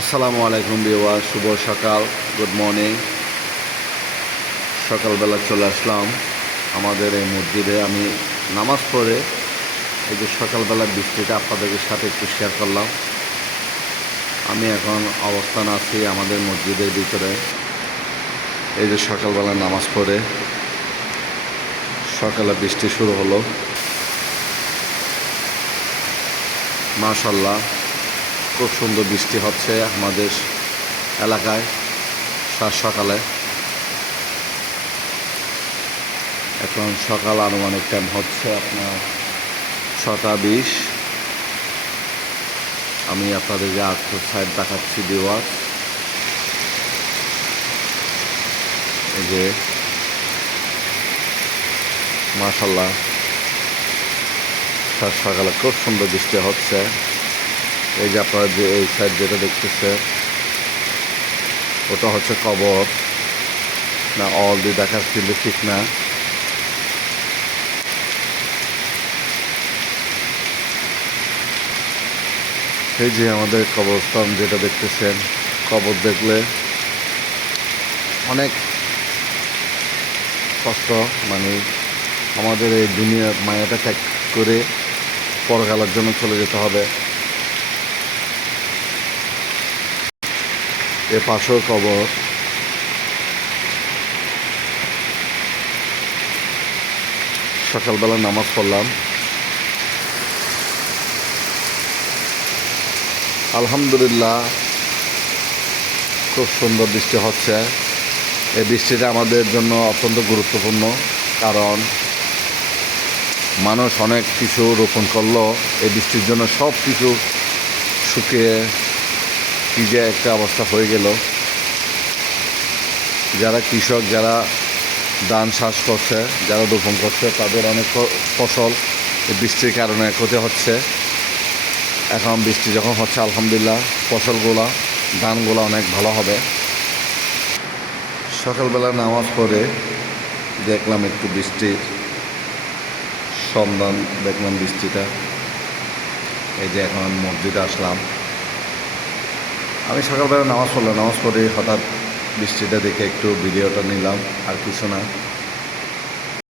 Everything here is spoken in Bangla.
আসসালামু আলাইকুম ভিউয়ার, শুভ সকাল, গুড মর্নিং। সকালবেলা চলে আসলাম আমাদের এই মসজিদে। আমি নামাজ পড়ে এই যে সকালবেলার বৃষ্টিটা আপনাদের সাথে একটু শেয়ার করলাম। আমি এখন অবস্থান আছি আমাদের মসজিদের ভিতরে। এই যে সকালবেলা নামাজ পড়ে সকালে বৃষ্টি শুরু হলো। মাশাআল্লাহ, খুব সুন্দর বৃষ্টি হচ্ছে আমাদের এলাকায় সাত সকালে। এখন সকাল আনুমানিক টাইম হচ্ছে আপনার 6:20। আমি আপনাদেরকে আউটডোর সাইড দেখাচ্ছি ভিউয়ার। এই যে মাশাআল্লাহ, সাত সকালে খুব সুন্দর বৃষ্টি হচ্ছে। এই যে আপনারা যে এই সাইড যেটা দেখতেছে ওটা হচ্ছে কবর না অল দিয়ে দেখার কিন্তু ঠিক না। এই যে আমাদের কবরস্থান যেটা দেখতেছেন, কবর দেখলে অনেক কষ্ট, মানে আমাদের এই দুনিয়ার মায়াটা ত্যাগ করে পরকালের জন্য চলে যেতে হবে। এ পাশেও কবর। সকালবেলা নামাজ পড়লাম, আলহামদুলিল্লাহ খুব সুন্দর বৃষ্টি হচ্ছে। এই বৃষ্টিটা আমাদের জন্য অত্যন্ত গুরুত্বপূর্ণ, কারণ মানুষ অনেক কিছু রোপণ করলো, এই বৃষ্টির জন্য সব কিছু শুকিয়ে কী যে একটা অবস্থা হয়ে গেল। যারা কৃষক, যারা ধান চাষ করছে, যারা রোপণ করছে, তাদের অনেক ফসল এই বৃষ্টির কারণে ক্ষতি হচ্ছে। এখন বৃষ্টি যখন হচ্ছে আলহামদুলিল্লাহ ফসলগুলা, ধানগুলো অনেক ভালো হবে। সকালবেলা নামাজ পড়ে দেখলাম একটু বৃষ্টির সন্ধান, দেখলাম বৃষ্টিটা। এই যে এখন মসজিদে আসলাম। আমি সকালবেলা নামাজ পড়লাম, নামাজ পড়ে হঠাৎ বৃষ্টিটা দেখে একটু ভিডিওটা নিলাম, আর কিছু না।